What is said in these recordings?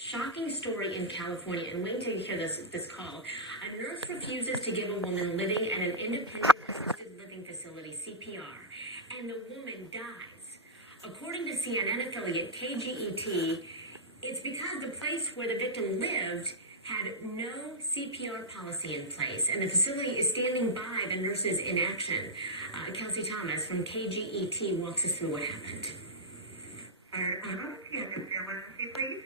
Shocking story in California, and wait till you hear this call. A nurse refuses to give a woman living at an independent assisted living facility CPR, and the woman dies. According to CNN affiliate KGET, it's because the place where the victim lived had no CPR policy in place, and the facility is standing by the nurse's inaction. Kelsey Thomas from KGET walks us through what happened. Emergency, please.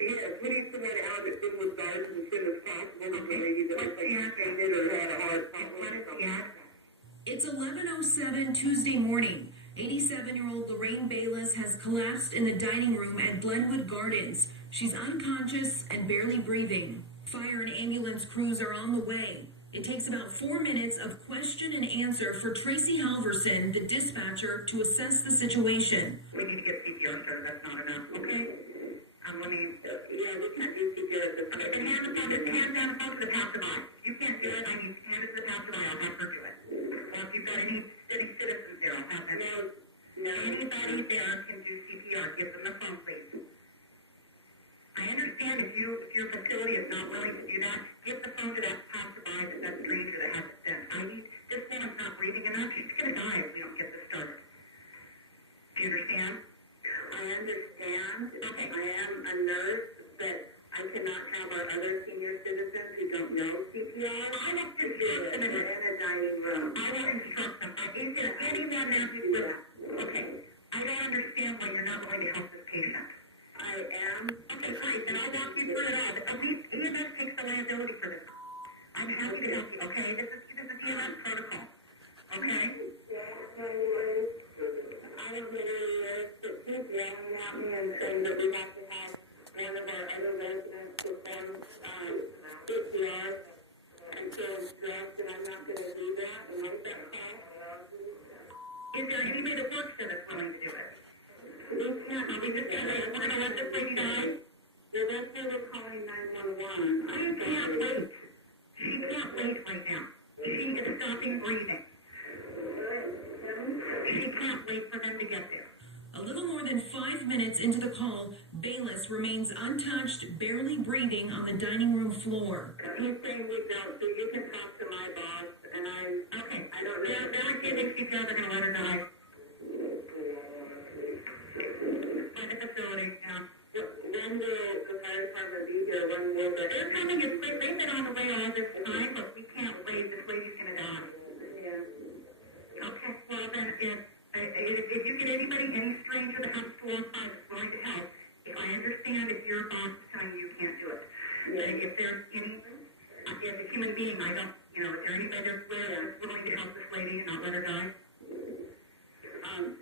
Yeah, please submit out as soon as soon as possible. Maybe you don't fainted or had a heart problem. It's 11:07 Tuesday morning. 87-year-old Lorraine Bayless has collapsed in the dining room at Glenwood Gardens. She's unconscious and barely breathing. Fire and ambulance crews are on the way. It takes about 4 minutes of question and answer for Tracy Halverson, the dispatcher, to assess the situation. We need to get CPR started. That's not enough. Okay. Let me. Yeah, we can't do CPR at this time. Then hand down the phone to the passerby. You can't do it. I need to hand it to the passerby. I'll have her do it. Or if you've got any sitting citizens there, I'll have them. No. Anybody there can do CPR. Give them the phone, please. I understand if your facility is not willing to do that, give the phone to that passerby, that stranger that has it sent. This woman's not breathing enough. She's going to die if we don't get this started. Do you understand? I understand. Okay. I am a nurse, but I cannot have our other senior citizens who don't know CPR. I will instruct them in a dining room. I will instruct them. Is there anyone there who will? Okay. I don't understand why you're not going to help this patient. I am. Okay, great. Then I'll walk you through it all. At least EMS takes the liability for this. I'm happy to help you, okay? This is EMS protocol. Okay? I don't get any nurse, but she's yelling at me and saying that we have to have one of our other residents perform CPR until it's dressed, and I'm not going to do that. And what's that call? Is there anybody that works there that's willing to do it? We can't. We're going to let this lady die? The rest of them are calling 911. She can't wait. She can't wait right now. She is stopping breathing. She can't wait for them to get there. A little more than 5 minutes into the call, Bayless remains untouched, barely breathing on the dining room floor. He's saying we don't, so you can talk to my boss, and Okay. I don't know. They're giving CPR, they're going to let her die. By the facility, yeah. When will the fire department be here? When will They're coming as quick. They've been on the way all this time, but we can't wait. This lady's going to die. Yeah. Okay, well then, if you get anybody, any stranger that comes to us that's willing to help, if I understand if your boss is telling you you can't do it. If there's any, as a human being, I don't, is there anybody that's willing to help this lady and not let her die?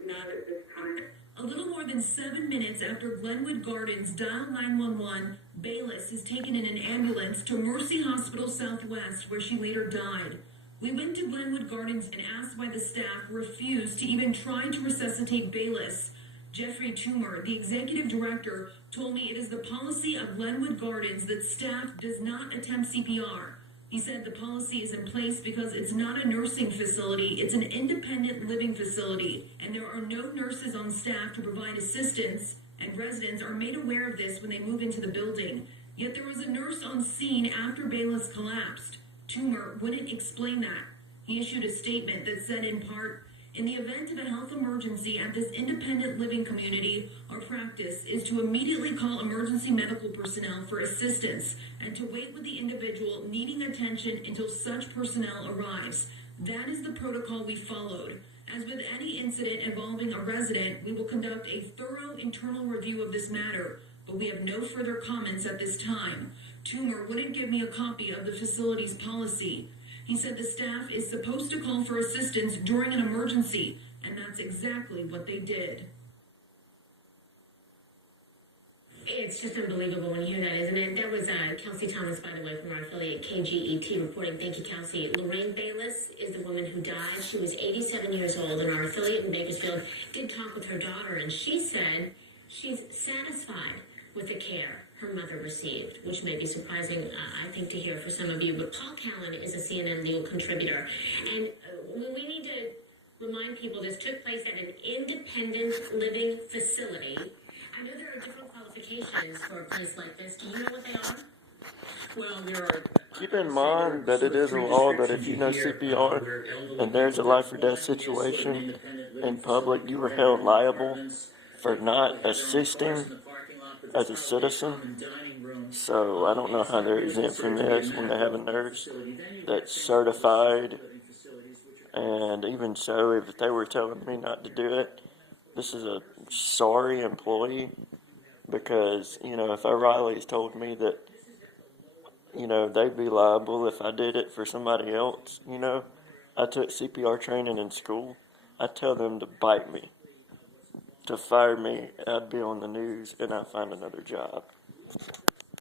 Not at this time. A little more than 7 minutes after Glenwood Gardens dialed 911, Bayless is taken in an ambulance to Mercy Hospital Southwest, where she later died. We went to Glenwood Gardens and asked why the staff refused to even try to resuscitate Bayless. Jeffrey Toomer, the executive director, told me it is the policy of Glenwood Gardens that staff does not attempt CPR. He said the policy is in place because it's not a nursing facility, it's an independent living facility, and there are no nurses on staff to provide assistance, and residents are made aware of this when they move into the building. Yet there was a nurse on scene after Bayless collapsed. Toomer wouldn't explain that. He issued a statement that said in part, in the event of a health emergency at this independent living community, our practice is to immediately call emergency medical personnel for assistance and to wait with the individual needing attention until such personnel arrives. That is the protocol we followed. As with any incident involving a resident, we will conduct a thorough internal review of this matter, but we have no further comments at this time. Toomer wouldn't give me a copy of the facility's policy. He said the staff is supposed to call for assistance during an emergency, and that's exactly what they did. It's just unbelievable when you hear that, isn't it? That was Kelsey Thomas, by the way, from our affiliate KGET reporting. Thank you, Kelsey. Lorraine Bayless is the woman who died. She was 87 years old, and our affiliate in Bakersfield did talk with her daughter, and she said she's satisfied with the care her mother received, which may be surprising, I think, to hear for some of you. But Paul Callan is a CNN legal contributor, and we need to remind people this took place at an independent living facility. I know there are different qualifications qualifications for a place like this. Do you know what they are? Well, there are. Keep in mind that it is a law that if you know CPR and there's a life or death situation in public, you are held liable for not assisting as a citizen. So I don't know how they're exempt from this when they have a nurse that's certified. And even so, if they were telling me not to do it, this is a sorry employee, because, you know, if O'Reilly's told me that, you know, they'd be liable if I did it for somebody else, you know. I took CPR training in school. I'd tell them to bite me, to fire me. I'd be on the news and I'd find another job.